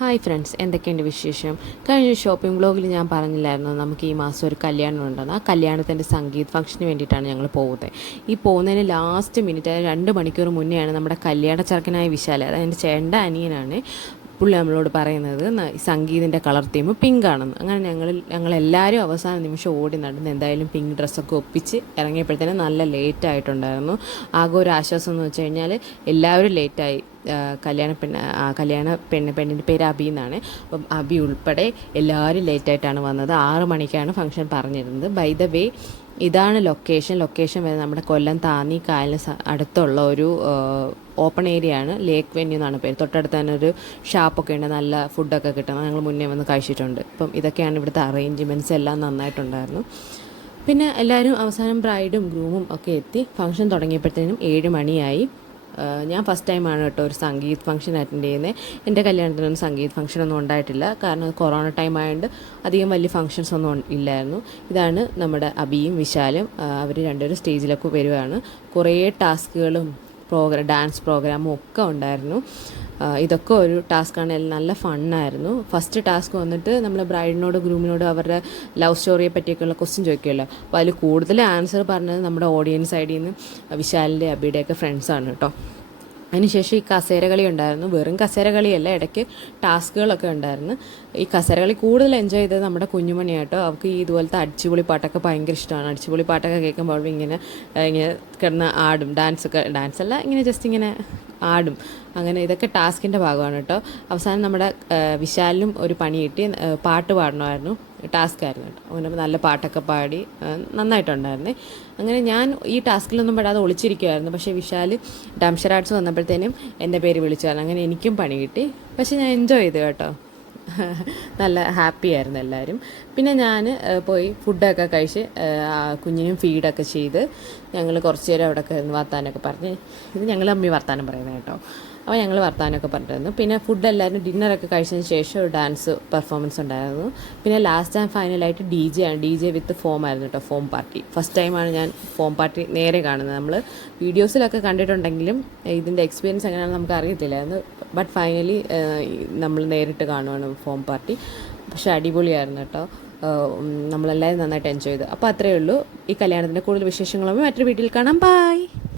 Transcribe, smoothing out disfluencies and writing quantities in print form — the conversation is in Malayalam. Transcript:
ഹായ് ഫ്രണ്ട്സ്, എന്തൊക്കെയുണ്ട് വിശേഷം? കഴിഞ്ഞ ഷോപ്പിംഗ് വ്ളോഗിൽ ഞാൻ പറഞ്ഞില്ലായിരുന്നു നമുക്ക് ഈ മാസം ഒരു കല്യാണം ഉണ്ടെന്ന്. ആ കല്യാണത്തിൻ്റെ സംഗീത് ഫംഗ്ഷന് വേണ്ടിയിട്ടാണ് ഞങ്ങൾ പോകുന്നത്. ഈ പോകുന്നതിന് ലാസ്റ്റ് മിനിറ്റ് 2 മണിക്കൂർ മുന്നെയാണ് നമ്മുടെ കല്യാണ ചെറുക്കനായ വിശാൽ, അതായത് എൻ്റെ ചേട്ടൻ്റെ അനിയനാണ്, പുള്ളി നമ്മളോട് പറയുന്നത് സംഗീതിൻ്റെ കളർ തീം പിങ്ക് ആണെന്ന്. അങ്ങനെ ഞങ്ങളെല്ലാവരും അവസാന നിമിഷം ഓടി നടന്ന് എന്തായാലും പിങ്ക് ഡ്രസ്സൊക്കെ ഒപ്പിച്ച് ഇറങ്ങിയപ്പോഴത്തേനും നല്ല ലേറ്റ് ആയിട്ടുണ്ടായിരുന്നു. ആകെ ഒരു ആശ്വാസം എന്ന് വെച്ച് കഴിഞ്ഞാൽ എല്ലാവരും ലേറ്റായി. പെണ്ണിൻ്റെ പേര് അബി എന്നാണ്. അപ്പം അബി ഉൾപ്പെടെ എല്ലാവരും ലേറ്റായിട്ടാണ് വന്നത്. 6 മണിക്കാണ് ഫംഗ്ഷൻ പറഞ്ഞിരുന്നത്. ബൈ ദ വേ, ഇതാണ് ലൊക്കേഷൻ വരുന്നത് നമ്മുടെ കൊല്ലം താന്നി കായലിന് അടുത്തുള്ള ഒരു ഓപ്പൺ ഏരിയ ആണ്. ലേക്ക് വെന്യൂ എന്നാണ് പേര്. തൊട്ടടുത്ത് തന്നെ ഒരു ഷാപ്പൊക്കെ ഉണ്ട്, നല്ല ഫുഡൊക്കെ കിട്ടുന്നത്. ഞങ്ങൾ മുന്നേ വന്ന് കഴിച്ചിട്ടുണ്ട്. ഇപ്പം ഇതൊക്കെയാണ് ഇവിടുത്തെ അറേഞ്ച്മെൻറ്റ്സ്, എല്ലാം നന്നായിട്ടുണ്ടായിരുന്നു. പിന്നെ എല്ലാവരും അവസാനം ബ്രൈഡും ഗ്രൂമും ഒക്കെ എത്തി. ഫംഗ്ഷൻ തുടങ്ങിയപ്പോഴത്തേനും 7 മണിയായി. ഞാൻ ഫസ്റ്റ് ടൈമാണ് കേട്ടോ ഒരു സംഗീത് ഫംഗ്ഷൻ അറ്റൻഡ് ചെയ്യുന്നത്. എൻ്റെ കല്യാണത്തിനൊന്നും സംഗീത് ഫംഗ്ഷനൊന്നും ഉണ്ടായിട്ടില്ല, കാരണം കൊറോണ ടൈം ആയതുകൊണ്ട് അധികം വലിയ ഫംഗ്ഷൻസ് ഒന്നും ഇല്ലായിരുന്നു. ഇതാണ് നമ്മുടെ അബിയും വിശാലും. അവർ രണ്ടുപേരും സ്റ്റേജിലൊക്കെ വരുവാണ്. കുറേ ടാസ്കുകളും ഡാൻസ് പ്രോഗ്രാമും ഒക്കെ ഉണ്ടായിരുന്നു. ഇതൊക്കെ ഒരു ടാസ്ക്കാണ്. നല്ല ഫണ്ണായിരുന്നു. ഫസ്റ്റ് ടാസ്ക് വന്നിട്ട് നമ്മൾ ബ്രൈഡിനോട് ഗ്രൂമിനോട് അവരുടെ ലവ് സ്റ്റോറിയെ പറ്റിയൊക്കെയുള്ള ക്വസ്റ്റ്യൻ ചോദിക്കുമല്ലോ. അപ്പോൾ അതിൽ കൂടുതൽ ആൻസർ പറഞ്ഞത് നമ്മുടെ ഓഡിയൻസ് സൈഡിൽ നിന്ന് വിശാലിൻ്റെ അബിയുടെയൊക്കെ ഫ്രണ്ട്സാണ് കേട്ടോ. അതിനുശേഷം ഈ കസേരകളി ഉണ്ടായിരുന്നു. വെറും കസേരകളിയല്ല, ഇടയ്ക്ക് ടാസ്കുകളൊക്കെ ഉണ്ടായിരുന്നു. ഈ കസേരകളി കൂടുതൽ എൻജോയ് ചെയ്തത് നമ്മുടെ കുഞ്ഞുമണി കേട്ടോ. അവൾക്ക് ഈ ഇതുപോലത്തെ അടിച്ചുപൊളി പാട്ടൊക്കെ ഭയങ്കര ഇഷ്ടമാണ്. അടിച്ചുപൊളി പാട്ടൊക്കെ കേൾക്കുമ്പോൾ അവൾ ഇങ്ങനെ കിടന്ന് ആടും. ഡാൻസല്ല, ഇങ്ങനെ ജസ്റ്റ് ഇങ്ങനെ ആടും. അങ്ങനെ ഇതൊക്കെ ടാസ്കിൻ്റെ ഭാഗമാണ് കേട്ടോ. അവസാനം നമ്മുടെ വിശാലിനും ഒരു പണി കിട്ടി. പാട്ട് പാടണമായിരുന്നു, ടാസ്ക് ആയിരുന്നു കേട്ടോ. അങ്ങനെ നല്ല പാട്ടൊക്കെ പാടി നന്നായിട്ടുണ്ടായിരുന്നേ. അങ്ങനെ ഞാൻ ഈ ടാസ്കിലൊന്നും പെടാതെ ഒളിച്ചിരിക്കുമായിരുന്നു. പക്ഷേ വിശാൽ ഡംഷർ ആർട്സ് വന്നപ്പോഴത്തേനും എൻ്റെ പേര് വിളിച്ചായിരുന്നു. അങ്ങനെ എനിക്കും പണി കിട്ടി. പക്ഷേ ഞാൻ എൻജോയ് ചെയ്തു കേട്ടോ. നല്ല ഹാപ്പി ആയിരുന്നു എല്ലാവരും. പിന്നെ ഞാൻ പോയി ഫുഡൊക്കെ കഴിച്ച് കുഞ്ഞിനും ഫീഡൊക്കെ ചെയ്ത് ഞങ്ങൾ കുറച്ച് നേരം അവിടെയൊക്കെ വർത്താനമൊക്കെ പറഞ്ഞ്, ഇത് ഞങ്ങൾ അമ്മി വർത്താനം പറയുന്നത് കേട്ടോ. അപ്പോൾ ഞങ്ങൾ വർത്താനമൊക്കെ പറഞ്ഞിരുന്നു. പിന്നെ ഫുഡ് എല്ലാവരും ഡിന്നറൊക്കെ കഴിച്ചതിന് ശേഷം ഒരു ഡാൻസ് പെർഫോമൻസ് ഉണ്ടായിരുന്നു. പിന്നെ ലാസ്റ്റ് ആൻഡ് ഫൈനലായിട്ട് ഡി ജെ വിത്ത് ഫോം ആയിരുന്നു കേട്ടോ. ഫോം പാർട്ടി ഫസ്റ്റ് ടൈമാണ് ഞാൻ ഫോം പാർട്ടി നേരെ കാണുന്നത്. നമ്മൾ വീഡിയോസിലൊക്കെ കണ്ടിട്ടുണ്ടെങ്കിലും ഇതിൻ്റെ എക്സ്പീരിയൻസ് എങ്ങനെയാണെന്ന് നമുക്ക് അറിയത്തില്ലായിരുന്നു. ബട്ട് ഫൈനലി നമ്മൾ നേരിട്ട് കാണുവാണ് ഫോം പാർട്ടി. പക്ഷേ അടിപൊളിയായിരുന്നു കേട്ടോ. നമ്മളെല്ലാവരും നന്നായിട്ട് എൻജോയ് ചെയ്തു. അപ്പോൾ അത്രയേ ഉള്ളൂ. ഈ കല്യാണത്തിൻ്റെ കൂടുതൽ വിശേഷങ്ങളുമായി മറ്റൊരു വീട്ടിൽ കാണാം. ബൈ.